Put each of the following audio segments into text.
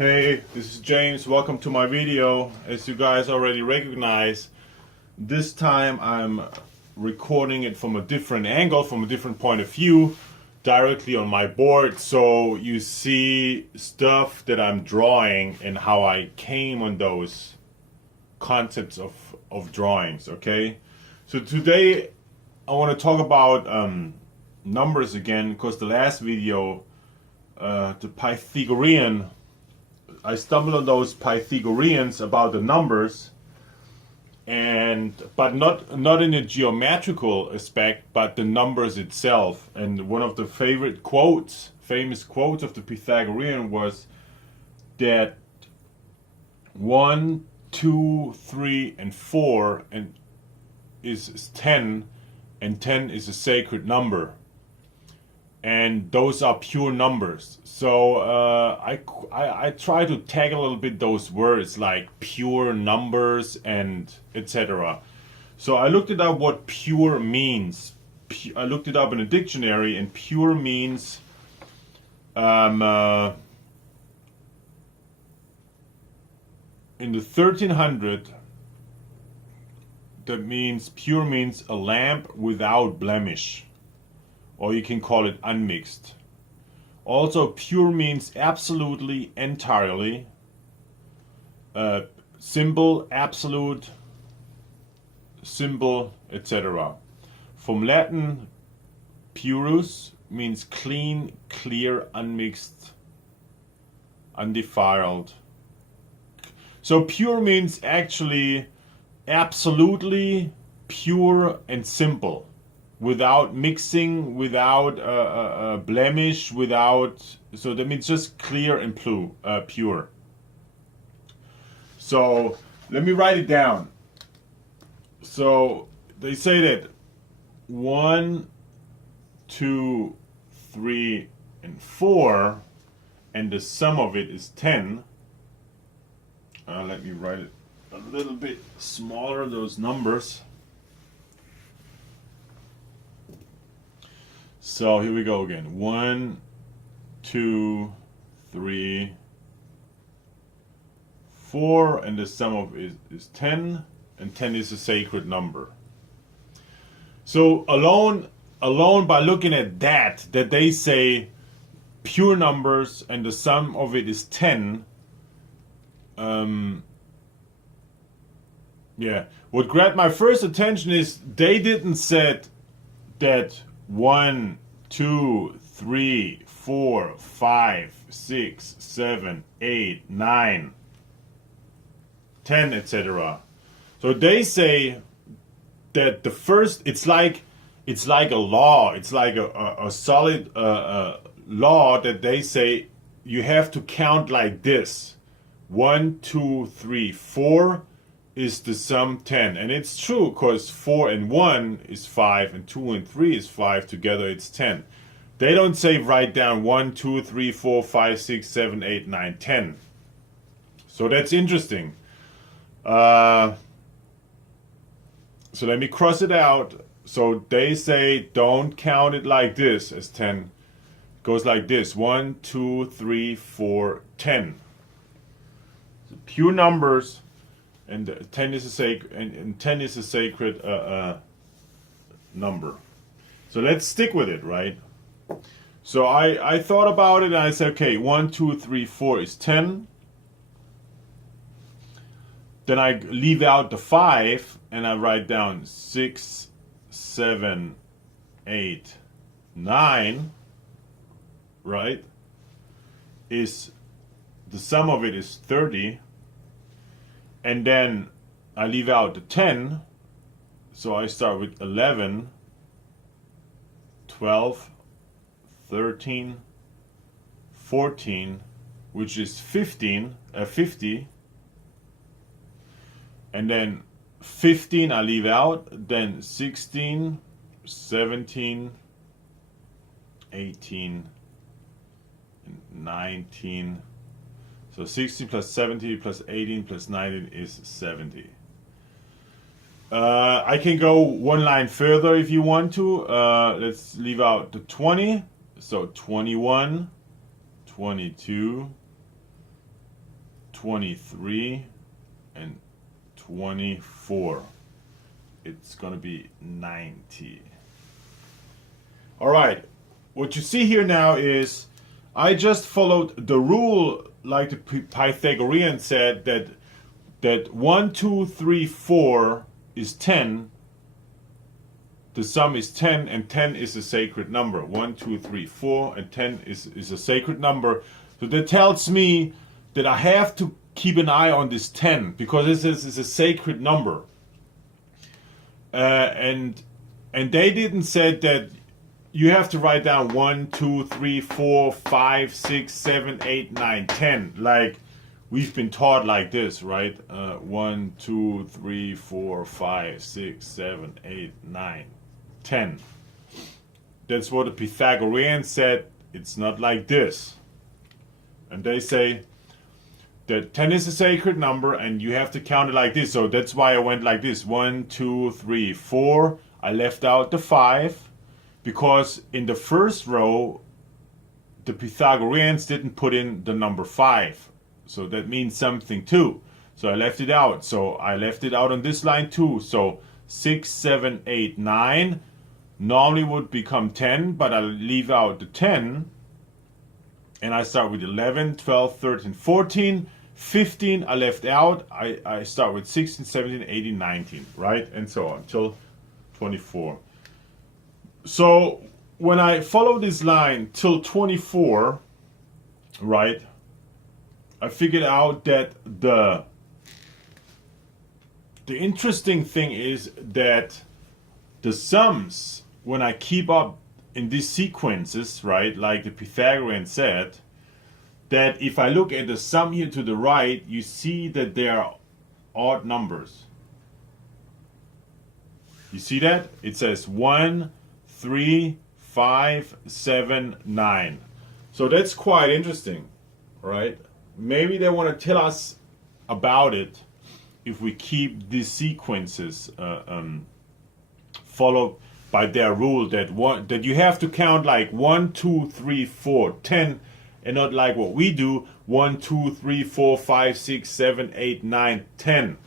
Hey, this is James. Welcome to my video. As you guys already recognize, this time I'm recording it from a different angle, from a different point of view, directly on my board, so you see stuff that I'm drawing and how I came on those concepts of drawings, okay? So today I want to talk about numbers again, because the last video, the Pythagorean, I stumbled on those Pythagoreans about the numbers, but not in a geometrical aspect, but the numbers itself. And one of the famous quotes of the Pythagorean was that 1, 2, 3, and 4 is 10, and 10 is a sacred number. And those are pure numbers. So I try to tag a little bit those words like pure numbers and etc. So I looked it up what pure means. I looked it up in a dictionary, and pure means in the 1300, that means pure means a lamp without blemish, or you can call it unmixed. Also, pure means absolutely, entirely, simple, absolute, simple, etc. From Latin, purus means clean, clear, unmixed, undefiled. So pure means actually absolutely pure and simple, without mixing, without blemish, so that means just clear and pure. So let me write it down. So they say that 1, 2, 3, and 4, and the sum of it is 10. Let me write it a little bit smaller, those numbers. So here we go again. 1, 2, 3, 4, and the sum of it is 10, and 10 is a sacred number. So alone by looking at that they say pure numbers and the sum of it is 10. What grabbed my first attention is they didn't said that 1, 2, 3, 4, 5, 6, 7, 8, 9, 10, etc. So they say that the first, it's like a law, it's like a solid law that they say you have to count like this. 1, 2, 3, 4 is the sum 10, and it's true, because 4 and 1 is 5, and 2 and 3 is 5, together it's 10. They don't say write down 1, 2, 3, 4, 5, 6, 7, 8, 9, 10. So that's interesting. So let me cross it out. So they say don't count it like this as 10. It goes like this: 1, 2, 3, 4, 10. So pure numbers. And 10 is a sacred, and 10 is a sacred number. So let's stick with it, right? So I thought about it, and I said, okay, 1, 2, 3, 4 is 10. Then I leave out the 5, and I write down 6, 7, 8, 9. Right? The sum of it is 30. And then I leave out the 10, so I start with 11, 12, 13, 14, which is 50, and then 15 I leave out, then 16, 17, 18, 19. So 60 plus 70 plus 18 plus 19 is 70. I can go one line further if you want to. Let's leave out the 20. So 21, 22, 23, and 24. It's going to be 90. All right. What you see here now is I just followed the rule like the Pythagorean said that 1, 2, 3, 4 is 10. The sum is 10, and 10 is a sacred number. 1, 2, 3, 4, and 10 is a sacred number. So that tells me that I have to keep an eye on this 10 because this is a sacred number. And they didn't say that you have to write down 1, 2, 3, 4, 5, 6, 7, 8, 9, 10. Like we've been taught like this, right? 1, 2, 3, 4, 5, 6, 7, 8, 9, 10. That's what the Pythagoreans said. It's not like this. And they say that 10 is a sacred number and you have to count it like this. So that's why I went like this. 1, 2, 3, 4. I left out the 5 because in the first row, the Pythagoreans didn't put in the number 5. So that means something too. So I left it out. So I left it out on this line too. So 6, 7, 8, 9 normally would become 10, but I leave out the 10. And I start with 11, 12, 13, 14, 15 I left out. I start with 16, 17, 18, 19, right? And so on till 24. So when I follow this line till 24, right, I figured out that the interesting thing is that the sums, when I keep up in these sequences, right, like the Pythagorean said, that if I look at the sum here to the right, you see that they are odd numbers. You see that? It says 1, 3, 5, 7, 9. So that's quite interesting, right? Maybe they want to tell us about it if we keep these sequences followed by their rule that you have to count like 1, 2, 3, 4, 10, and not like what we do 1, 2, 3, 4, 5, 6, 7, 8, 9, 10.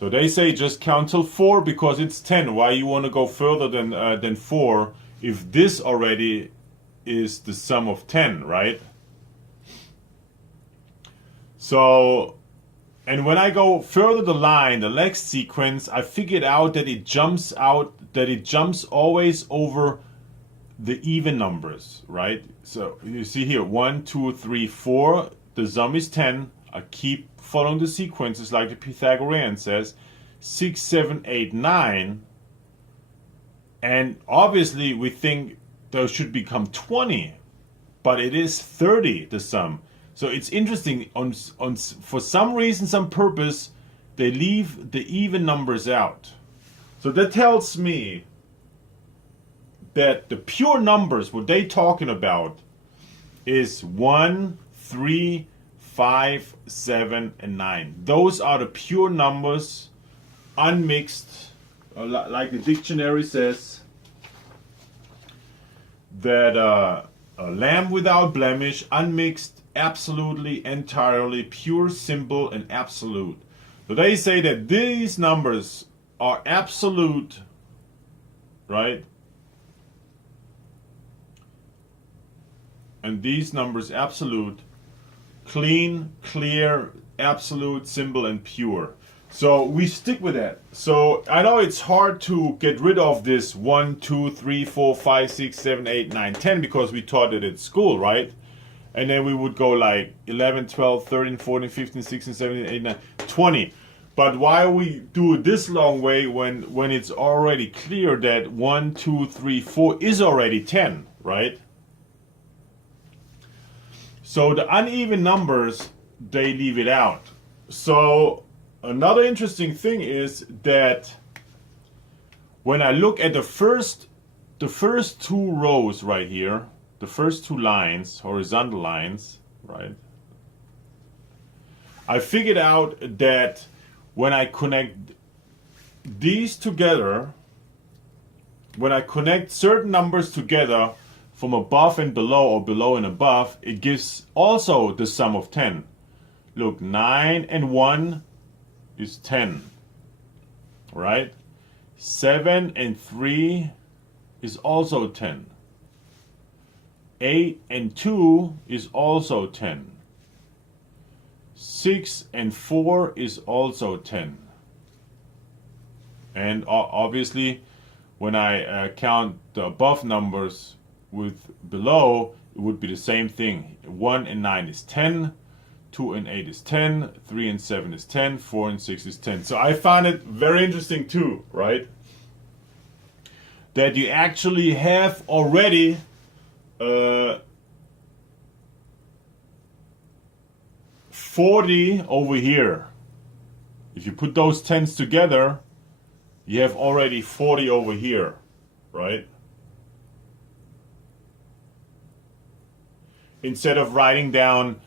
So they say just count till 4 because it's 10. Why you want to go further than 4 if this already is the sum of 10, right? So, and when I go further the line, the next sequence, I figured out that it jumps always over the even numbers, right? So you see here 1, 2, 3, 4. The sum is 10. I keep following the sequences like the Pythagorean says. 6, 7, 8, 9. And obviously we think those should become 20, but it is 30 the sum. So it's interesting. For some reason, some purpose, they leave the even numbers out. So that tells me that the pure numbers, what they talking about, is 1, 3, 5, 7, and 9. Those are the pure numbers, unmixed, like the dictionary says, that a lamb without blemish, unmixed, absolutely, entirely, pure, simple, and absolute. So they say that these numbers are absolute, right? And these numbers absolute, clean, clear, absolute, simple, and pure. So we stick with that. So I know it's hard to get rid of this 1, 2, 3, 4, 5, 6, 7, 8, 9, 10 because we taught it at school, right? And then we would go like 11, 12, 13, 14, 15, 16, 17, 18, 19, 20. But why we do it this long way when it's already clear that 1, 2, 3, 4 is already 10, right? So the uneven numbers, they leave it out. So another interesting thing is that when I look at the first 2 rows right here, the first 2 lines, horizontal lines, right? I figured out that when I connect these together, when I connect certain numbers together from above and below or below and above, it gives also the sum of 10. Look, 9 and 1 is 10, right? 7 and 3 is also 10. 8 and 2 is also 10. 6 and 4 is also 10. And obviously, when I count the above numbers with below, it would be the same thing. 1 and 9 is 10. 2 and 8 is 10. 3 and 7 is 10. 4 and 6 is 10. So I found it very interesting too, right? That you actually have already 40 over here. If you put those 10s together, you have already 40 over here, right? Instead of writing down,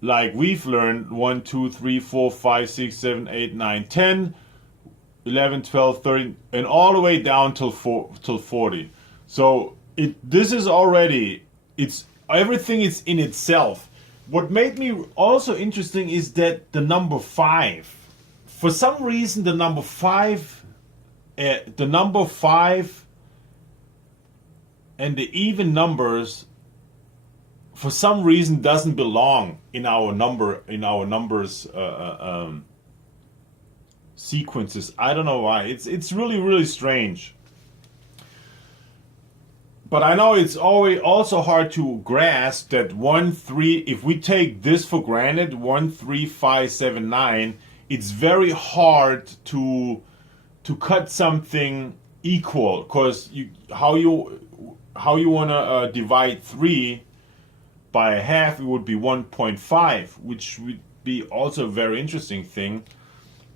like we've learned, 1, 2, 3, 4, 5, 6, 7, 8, 9, 10, 11, 12, 13, and all the way down till 40. So this is already, everything is in itself. What made me also interesting is that the number 5, for some reason the number 5 and the even numbers for some reason doesn't belong in our numbers sequences. I don't know why. It's really strange. But I know it's always also hard to grasp that 1, 3. If we take this for granted, 1, 3, 5, 7, 9, it's very hard to cut something equal, because how you want to divide 3 by a half, it would be 1.5, which would be also a very interesting thing.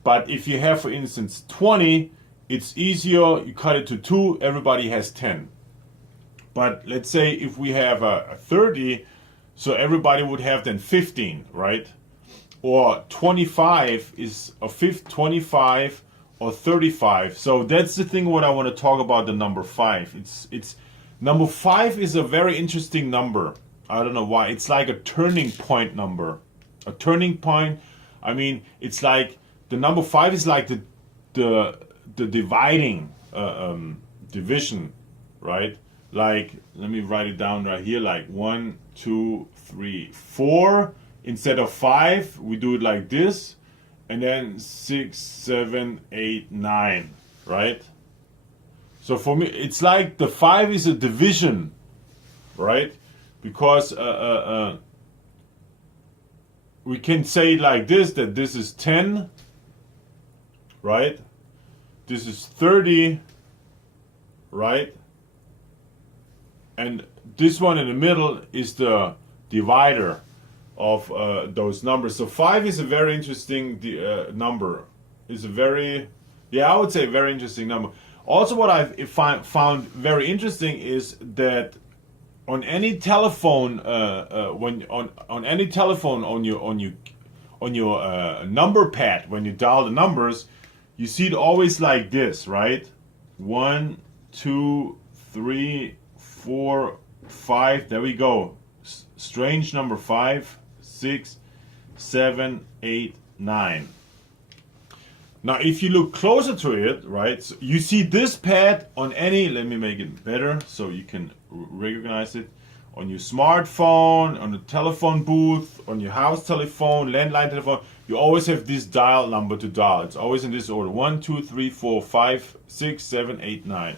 But if you have, for instance, 20, it's easier. You cut it to 2, everybody has 10. But let's say if we have a 30, so everybody would have then 15, right? Or 25 is a 25 or 35. So that's the thing what I want to talk about, the number 5. It's number 5 is a very interesting number. I don't know why. It's like a turning point number. A turning point. I mean, it's like the number 5 is like the dividing division, right? Like, let me write it down right here. Like 1, 2, 3, 4. Instead of 5, we do it like this, and then 6, 7, 8, 9, right? So for me, it's like the 5 is a division, right? Because we can say like this, that this is 10, right? This is 30, right? And this one in the middle is the divider of those numbers. So 5 is a very interesting number. It's a very, I would say very interesting number. Also, what I've found very interesting is that on any telephone, on any telephone on your number pad, when you dial the numbers, you see it always like this, right? 1, 2, 3, 4, 5. There we go. Strange number 5, 6, 7, 8, 9. Now, if you look closer to it, right, so you see this pad on any, let me make it better so you can recognize it, on your smartphone, on the telephone booth, on your house telephone, landline telephone, you always have this dial number to dial. It's always in this order: 1, 2, 3, 4, 5, 6, 7, 8, 9.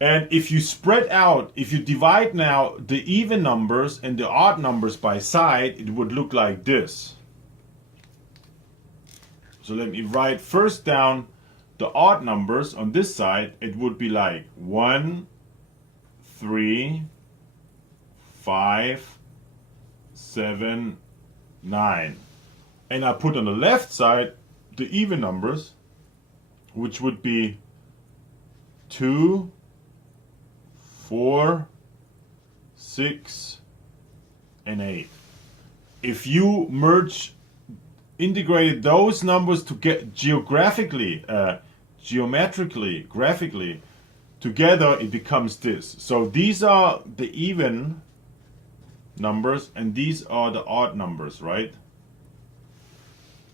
And if you spread out, if you divide now the even numbers and the odd numbers by side, it would look like this. So let me write first down the odd numbers on this side. It would be like 1, 3, 5, 7, 9. And I put on the left side the even numbers, which would be 2, 4, 6, and 8. If you integrated those numbers to get geometrically graphically together, it becomes this. So these are the even numbers and these are the odd numbers, right?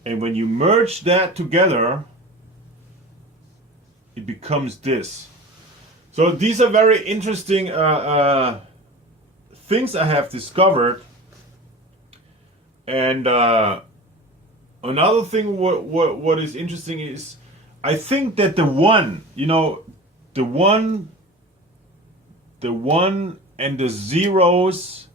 And when you merge that together, it becomes this. So these are very interesting things I have discovered. And another thing what is interesting is, I think that the one and the zeros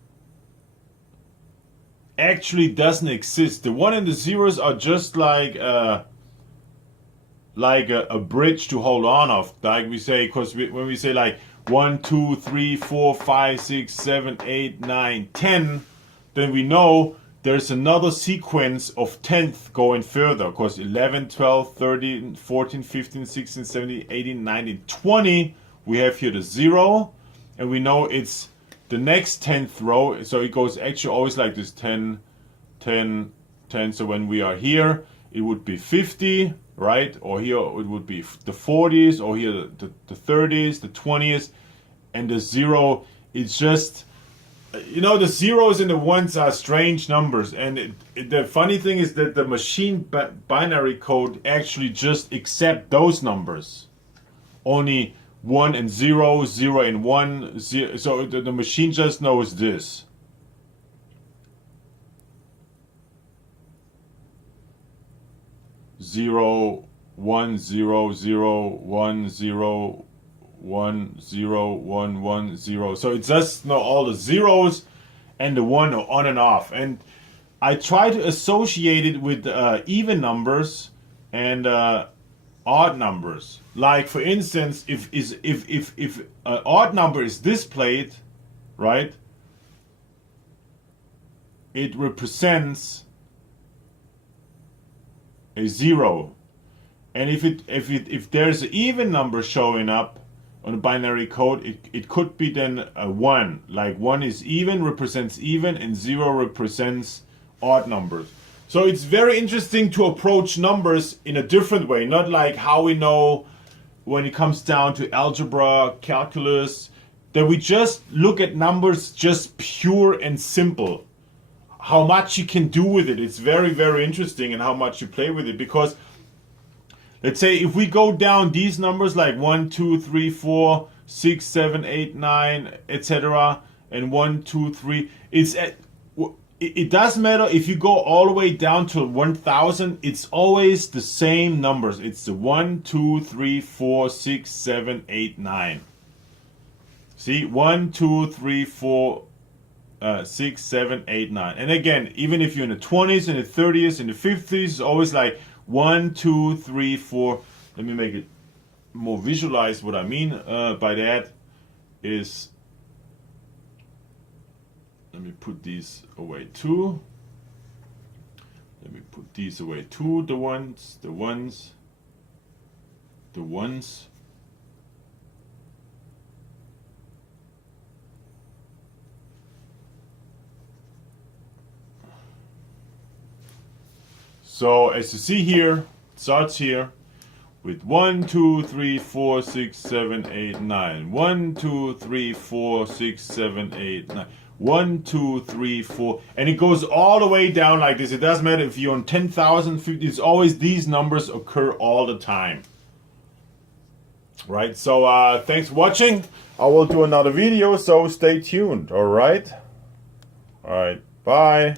actually doesn't exist. The one and the zeros are just like a bridge to hold on of, like we say, because when we say like 1, 2, 3, 4, 5, 6, 7, 8, 9, 10, then we know there's another sequence of 10th going further, because 11, 12, 13, 14, 15, 16, 17, 18, 19, 20, we have here the 0, and we know it's the next 10th row, so it goes actually always like this: 10, 10, 10. So when we are here, it would be 50, right? Or here it would be the 40s, or here the 30s, the 20s, and the 0, it's just, the zeros and the ones are strange numbers. And the funny thing is that the machine binary code actually just accept those numbers. Only 1 and 0, 0 and 1, 0. So the machine just knows this. Zero, 1, 0, 0, 1, 0, 1, 0, 1, 1, 0. So it's just all the zeros and the 1 are on and off. And I try to associate it with even numbers and odd numbers. Like for instance, if an odd number is displayed, right, it represents a 0. And if there's an even number showing up on the binary code, it could be then a 1. Like 1 is even, represents even, and 0 represents odd numbers. So it's very interesting to approach numbers in a different way, not like how we know when it comes down to algebra, calculus, that we just look at numbers just pure and simple. How much you can do with it, it's very, very interesting, and how much you play with it. Because let's say if we go down these numbers like 1, 2, 3, 4, 6, 7, 8, 9, etc., and 1, 2, 3, it doesn't matter if you go all the way down to 1000, it's always the same numbers. It's the 1, 2, 3, 4, 6, 7, 8, 9. See, 1, 2, 3, 4, 6, 7, 8, 9. And again, even if you're in the 20s and the 30s and the 50s, it's always like 1, 2, 3, 4. Let me make it more visualize. What I mean by that is, let me put these away too. Let me put these away too. The ones. So as you see here, it starts here with 1, 2, 3, 4, 6, 7, 8, 9. 1, 2, 3, 4, 6, 7, 8, 9. 1, 2, 3, 4, and it goes all the way down like this. It doesn't matter if you're on 10,000, 50, it's always these numbers occur all the time. Right, so thanks for watching. I will do another video, so stay tuned, alright? Alright, bye.